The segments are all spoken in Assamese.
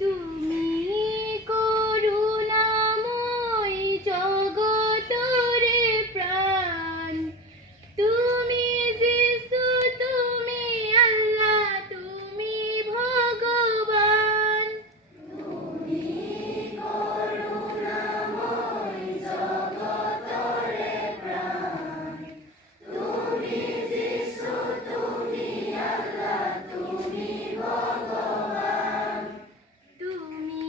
তুমি করুণাময় জগতরে প্রাণ তুমি যিশু তুমি আল্লাহ তুমি ভগবান তুমি করুণাময় জগতরে প্রাণ তুমি যিশু তুমি আল্লাহ তুমি ভগবান তুমি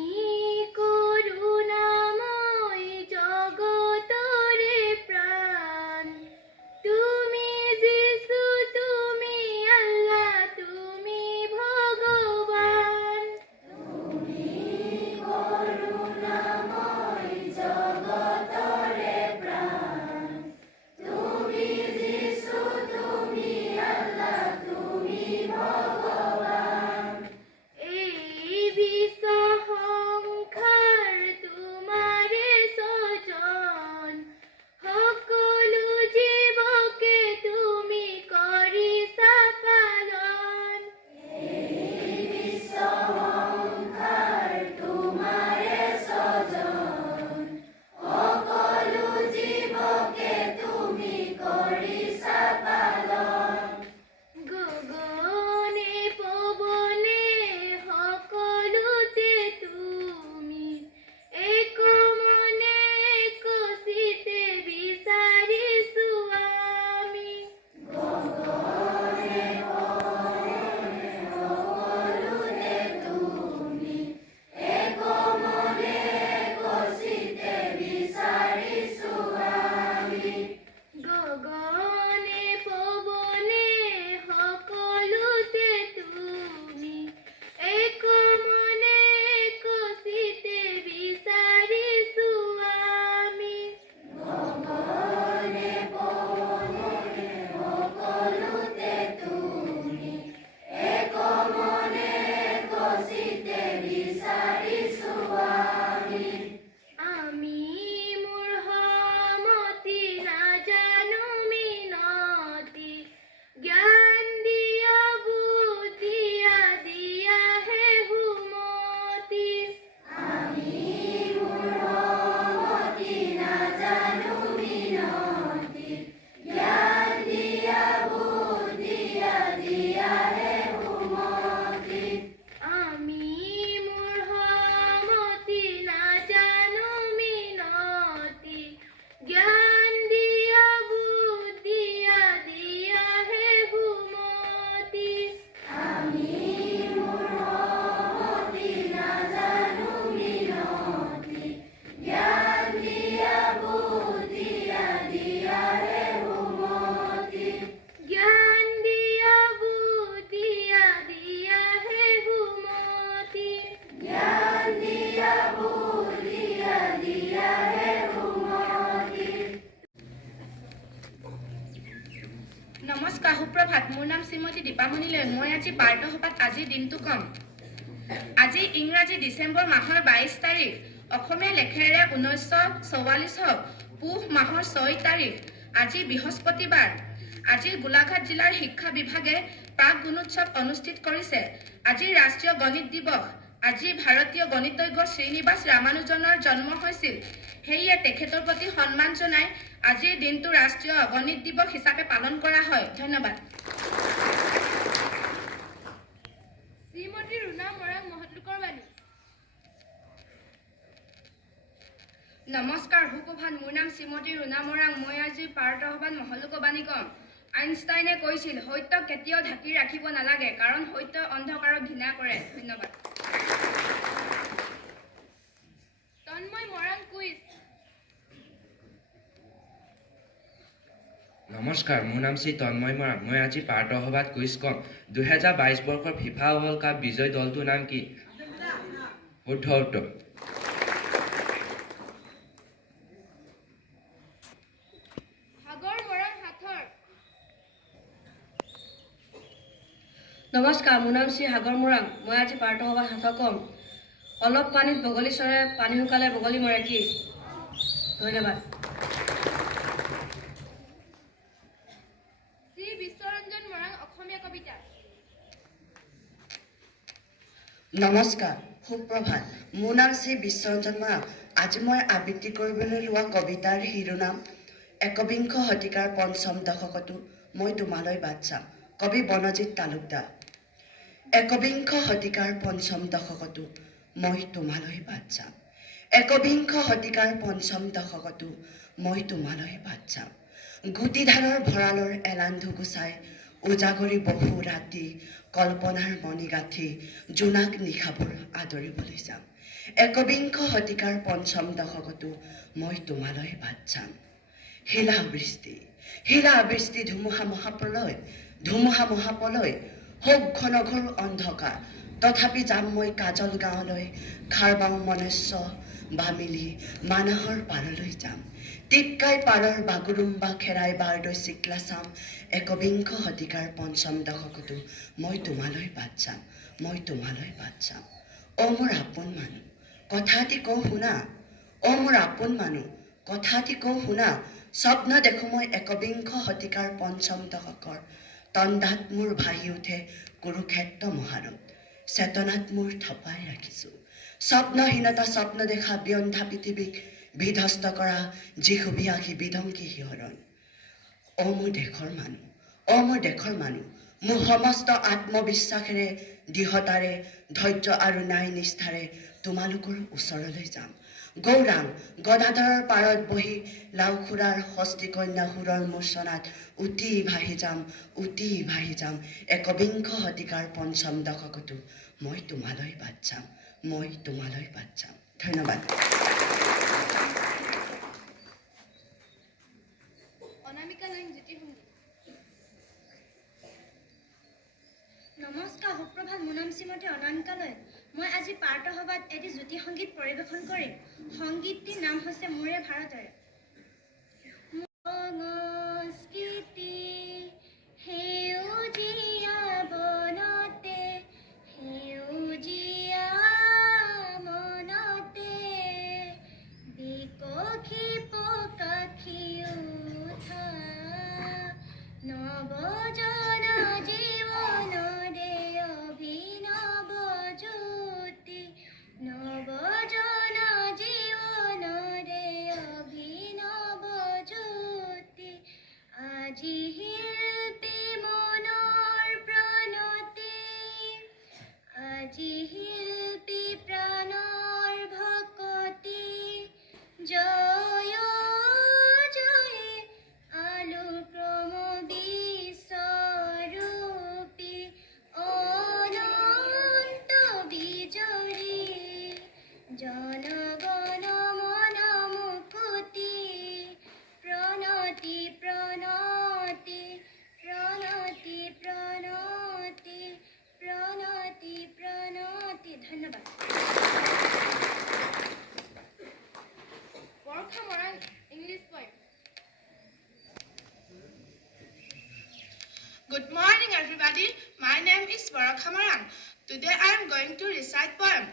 করুণাময় জগতরে প্রাণ তুমি যিশু তুমি আল্লাহ তুমি ভগবান তুমি করুণাময় জগতরে প্রাণ তুমি যিশু তুমি আল্লাহ তুমি ভগবান এই বিশ্ব সংসাৰ তোমাৰে সজন সকলো জীৱকে তুমি কৰিছা পালন এই বিশ্ব সংসাৰ তোমাৰে সজন সকলো জীৱকে তুমি কৰিছা পালন গগনে পৱনে সকলোতে তুমি এক মনে এক চিতে বিচাৰিছো আমি গগনে পৱনে সকলোতে তুমি এক মনে এক চিতে বিচাৰিছো আমি গগনে পৱনে সকলোতে তুমি এক মনে এক চিতে বিচাৰিছো আমি গগনে পৱনে সকলোতে তুমি এক মনে এক চিতে বিচাৰিছো আমি আমি মোৰ সমতি নাজানো মিনতি জ্ঞান দিয়া বুদ্ধিয়া দিয়াহে সুমতি আমি মোৰ সমতি নাজানো মিনতি জ্ঞান দিয়া বুদ্ধিয়া দিয়াহে সুমতি আমি মোৰ সমতি নাজানো মিনতি জ্ঞান দিয়া বুদ্ধিয়া দিয়াহে সুমতি আমি মোৰ সমতি নাজানো মিনতি জ্ঞান দিয়া বুদ্ধিয়া দিয়াহে সুমতি জ্ঞান দিয়া বুদ্ধিয়া দিয়াহে সুমতি জ্ঞান দিয়া বুদ্ধিয়া দিয়াহে সুমতি নমস্কাৰ সুপ্ৰভাত মোৰ নাম শ্ৰীমতী দীপামণি লৈ মই আজি বাৰ্তাসভাত আজিৰ দিনটো ক'ম আজি ইংৰাজী ডিচেম্বৰ মাহৰ 22 তাৰিখ অসমীয়া লেখেৰে 1944 পুহ মাহৰ 6 তাৰিখ আজি বৃহস্পতিবাৰ আজি গোলাঘাট জিলাৰ শিক্ষা বিভাগে প্ৰাক-গুণোৎসৱ অনুষ্ঠিত কৰিছে আজি ৰাষ্ট্ৰীয় গণিত দিৱস আজি ভাৰতীয় গণিতজ্ঞ শ্ৰীনিবাস ৰামানুজনৰ জন্ম হৈছিল সেয়ে তেখেতৰ প্ৰতি সন্মান জনাই আজিৰ দিনটো ৰাষ্ট্ৰীয় গণিত দিৱস হিচাপে পালন কৰা হয় ধন্যবাদ শ্ৰীমতী ৰুণা মৰাং মহৎলোকৰ বাণী নমস্কাৰ সুপ্ৰভাত মোৰ নাম শ্ৰীমতী ৰুণা মৰাং মই আজি বাৰ্তাসভাত মহৎলোকৰ বাণী ক'ম আইনষ্টাইনে কৈছিল সত্য কেতিয়াও ঢাকি ৰাখিব নালাগে কাৰণ সত্য অন্ধকাৰক ঘৃণা কৰে ধন্যবাদ তন্ময় মৰাং কুইজ নমস্কাৰ মোৰ নাম শ্ৰী তন্ময় মৰাং মই আজি বাৰ্তাসভাত কুইজ ক'ম 2022 বৰ্ষৰ ফিফা ৱৰ্ল্ড কাপ বিজয়ী দলটোৰ নাম কি শুদ্ধ উত্তৰ সাগৰ মৰাং হাথৰ নমস্কাৰ মোৰ নাম শ্ৰী সাগৰ মৰাং মই আজি বাৰ্তাসভাত হাথৰ ক'ম অলপ পানীত বগলী চৰে পানী শুকালে বগলী মৰে কি ধন্যবাদ শ্ৰী বিশ্বৰঞ্জন মৰাং অসমীয়া কবিতা নমস্কাৰ সুপ্ৰভাত, মোৰ নাম শ্ৰী বিশ্বৰঞ্জন মৰাণ। আজি মই আবৃত্তি কৰিবলৈ লোৱা কবিতাৰ শিৰোনাম একবিংশ শতিকাৰ পঞ্চম দশকতো মই তোমালৈ বাট চাম। কবি বনজিৎ তালুকদাৰ। একবিংশ শতিকাৰ পঞ্চম দশকতো মই তোমালৈ বাট চাম। একবিংশ শতিকাৰ পঞ্চম দশকতো মই তোমালৈ বাট চাম। গুটিধানৰ ভঁৰালৰ এলান্ধু গুচাই উজাগৰি বহু ৰাতি কল্পনাৰ মণি গাঁঠি জোনাক নিশাবোৰ আদৰিবলৈ যাম। একবিংশ শতিকাৰ পঞ্চম দশকতো মই তোমালৈ বাট চাম। শিলাবৃষ্টি ধুমুহা মহাপ্ৰলয়, ধুমুহা মহাপ্ৰলয়, শোক ঘনঘোৰ অন্ধকাৰ, তথাপি যাম মই কাজল গাঁৱলৈ, খাৰবাওঁ মনেশ্ব বামিলি মানাহৰ পাৰলৈ যাম। টিক্কাই পাৰৰ বাগুৰুম্বা খেৰাই বাৰদৈ চিকলা চাম। একবিংশ শতিকাৰ পঞ্চম দশকতো মই তোমালৈ বাট চাম, মই তোমালৈ বাট চাম। অ মোৰ আপোন মানুহ কথা এটি কওঁ শুনা, অ মোৰ আপোন মানুহ কথা এটি কওঁ শুনা, স্বপ্ন দেখো মই একবিংশ শতিকাৰ পঞ্চম দশকৰ, তন্দাত মোৰ ভাহি উঠে কুৰুক্ষেত্ৰ মহাৰণ, চেতনাত মোৰ থপাই ৰাখিছো। স্বপ্নহীনতা স্বপ্ন দেখা ব্যন্ধা পৃথিৱীক বিধ্বস্ত কৰা যিসুবি আহি বিধ্বংসী শিহৰণ। অ মোৰ দেশৰ মানুহ, অ মোৰ দেশৰ মানুহ, মোৰ সমস্ত আত্মবিশ্বাসেৰে দৃঢ়তাৰে ধৈৰ্য আৰু ন্যায় নিষ্ঠাৰে তোমালোকৰ ওচৰলৈ যাম। গৌৰাং গদাধৰৰ পাৰত বহি লাওখুৰাৰ হস্তিকন্যা সুৰৰ মূৰ্ছনাত উটি ভাহি যাম, উটি ভাহি যাম। একবিংশ শতিকাৰ পঞ্চম দশকতো মই তোমালৈ বাট চাম, মই তোমালৈ বাট চাম। ধন্যবাদ। নমস্কাৰ, সুপ্ৰভাত। মোৰ নাম শ্ৰীমতী অনামিকালৈ। মই আজি পাৰ্থ সভাত এটি জ্যোতি সংগীত পৰিৱেশন কৰিম। সংগীতটিৰ নাম হৈছে মোৰে ভাৰতৰে। সংস্কৃতি সেউজীয়া বনতে, সেউজীয়া মনতে, বিকশি প্ৰকাশি উঠা নৱজন জীৱনৰে অভিনৱ জ্যোতি, নৱজন জীৱনৰে অভিনৱ জ্যোতি। আজি শিল্পী মনৰ প্ৰণতে, আজি শিল্পী প্ৰাণৰ ভকতি, জয় জয় আলোক্ৰম বিশ্বৰূপী অনন্ত বিজৰী, জনগণ মন মুকুতি, প্ৰণতি প্ৰণতি প্ৰণতি প্ৰণতি প্ৰণতি প্ৰণতি। ধন্যবাদ। Bortika Moran, English poem. Good morning, everybody. My name is Bortika Moran. Today I am going to recite poem.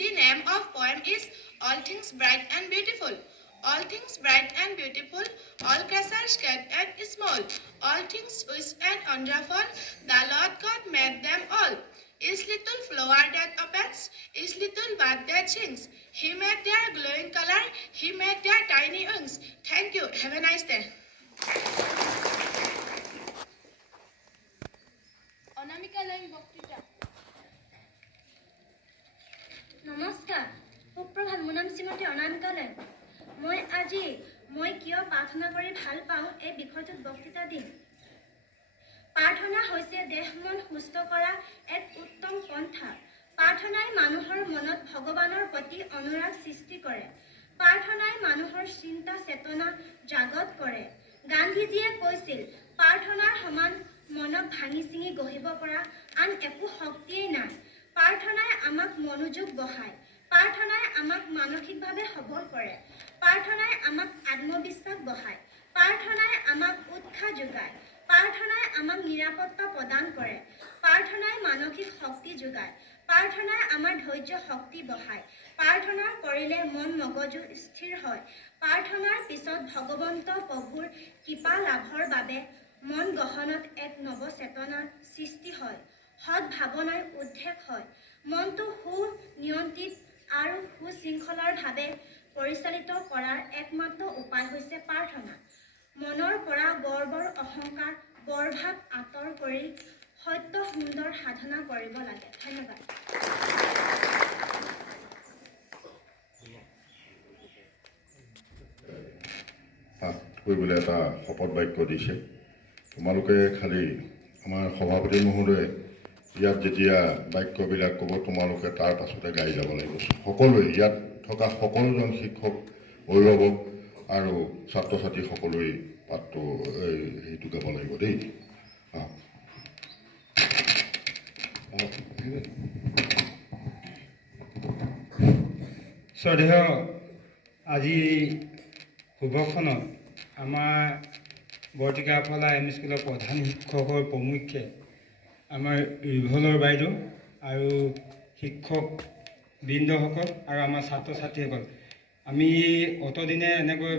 The name of poem is All Things Bright and Beautiful. All things bright and beautiful, all creatures great and small, all things sweet and wonderful, the Lord God made them all. Each little flower that opens, each little bud that sings, He made their glowing color, He made their tiny wings. Thank you. Have a nice day. Anamika line বক্তৃতা। নমস্কাৰ, সুপ্ৰভাত। মোৰ নাম শ্ৰীমতী অনামিকালৈ। মই কিয় প্ৰাৰ্থনা কৰি ভাল পাওঁ এই বিষয়টোত বক্তৃতা দিম। প্ৰাৰ্থনা হৈছে দেহ মন সুস্থ কৰা এক উত্তম পন্থা। প্ৰাৰ্থনাই মানুহৰ মনত ভগৱানৰ প্ৰতি অনুৰাগ সৃষ্টি কৰে। প্ৰাৰ্থনাই মানুহৰ চিন্তা চেতনা জাগত কৰে। গান্ধীজীয়ে কৈছিল, প্ৰাৰ্থনাৰ সমান মনক ভাঙি চিঙি গঢ়িব পৰা আন একো শক্তিয়েই নাই। প্ৰাৰ্থনাই আমাক মনোযোগ বঢ়ায়। প্ৰাৰ্থনাই আমাক মানসিকভাৱে সবল কৰে। প্ৰাৰ্থনাই আমাক আত্মবিশ্বাস বঢ়ায়। প্ৰাৰ্থনাই আমাক উৎসাহ যোগায়। প্ৰাৰ্থনাই আমাক নিৰাপত্তা প্ৰদান কৰে। প্ৰাৰ্থনাই মানসিক শক্তি যোগায়। প্ৰাৰ্থনাই আমাৰ ধৈৰ্য শক্তি বঢ়ায়। প্ৰাৰ্থনা কৰিলে মন মগজু স্থিৰ হয়। প্ৰাৰ্থনাৰ পিছত ভগৱন্ত প্ৰভুৰ কৃপা লাভৰ বাবে মন গহনত এক নৱ চেতনাৰ সৃষ্টি হয়। সৎ ভাৱনাৰ উদ্ৰেক হয়। মনটো সুনিয়ন্ত্ৰিত আৰু সুশৃংখলাৰভাৱে পৰিচালিত কৰাৰ একমাত্ৰ উপায় হৈছে প্ৰাৰ্থনা। মনৰ পৰা গৰ্বৰ অহংকাৰ গৰ্ভাৱ আঁতৰ কৰি সত্য সুন্দৰ সাধনা কৰিব লাগে। ধন্যবাদ। পাঠ কৰিবলৈ এটা শপত বাক্য দিছে। তোমালোকে খালি আমাৰ সভাপতি মহোদয়ে ইয়াত যেতিয়া বাক্যবিলাক ক'ব তোমালোকে তাৰ পাছতে গাই যাব লাগিব। সকলোৱে ইয়াত থকা সকলোজন শিক্ষক, অভিভাৱক আৰু ছাত্ৰ ছাত্ৰী সকলোৱে পাঠটো সেইটো গাব লাগিব দেই। শ্ৰদ্ধেয়, আজি শুভক্ষণত আমাৰ বৰ্তিকা আফলা এম স্কুলৰ প্ৰধান শিক্ষকৰ প্ৰমুখ্যে আমাৰ ৰিভলৰ বাইদেউ আৰু শিক্ষক বৃন্দসকল আৰু আমাৰ ছাত্ৰ ছাত্ৰীসকল, আমি অতদিনে এনেকৈ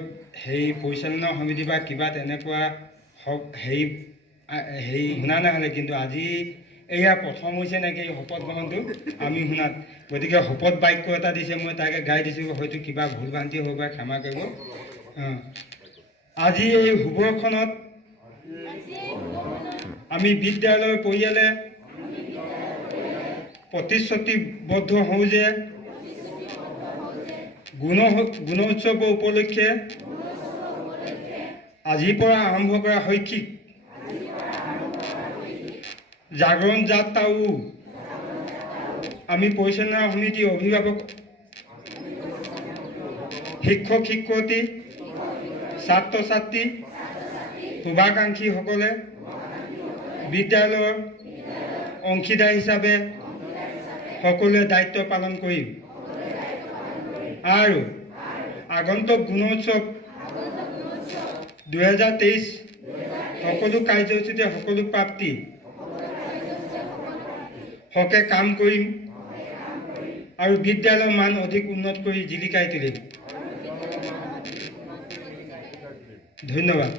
পৰিচালনা সমিতি বা কিবা তেনেকুৱা শুনা নহ'লে, কিন্তু আজি এয়া প্ৰথম হৈছে নেকি এই শপত গ্ৰহণটো আমি শুনাত। গতিকে শপত বাক্য এটা দিছে, মই তাকে গাই দিছোঁ, হয়তো কিবা ভুল ভ্ৰান্তি হ'ব পাৰে, ক্ষমা কৰিব। আজি এই শুভক্ষণত আমি বিদ্যালয়ৰ পৰিয়ালে প্ৰতিশ্ৰুতিবদ্ধ হওঁ যে গুণোৎসৱ উপলক্ষে আজিৰ পৰা আৰম্ভ কৰা শৈক্ষিক জাগৰণ যাত্ৰাও আমি পৰিচালনা সমিতি, অভিভাৱক, শিক্ষক শিক্ষয়িত্ৰী, ছাত্ৰ ছাত্ৰী, শুভাকাংক্ষীসকলে বিদ্যালয়ৰ অংশীদাৰ হিচাপে সকলোৱে দায়িত্ব পালন কৰিম আৰু আগন্তুক গুণোৎসৱ 2023 সকলো কাৰ্যসূচীতে সকলো প্ৰাপ্তি হকে কাম কৰিম আৰু বিদ্যালয়ৰ মান অধিক উন্নত কৰি জিলিকাই তুলিম। ধন্যবাদ।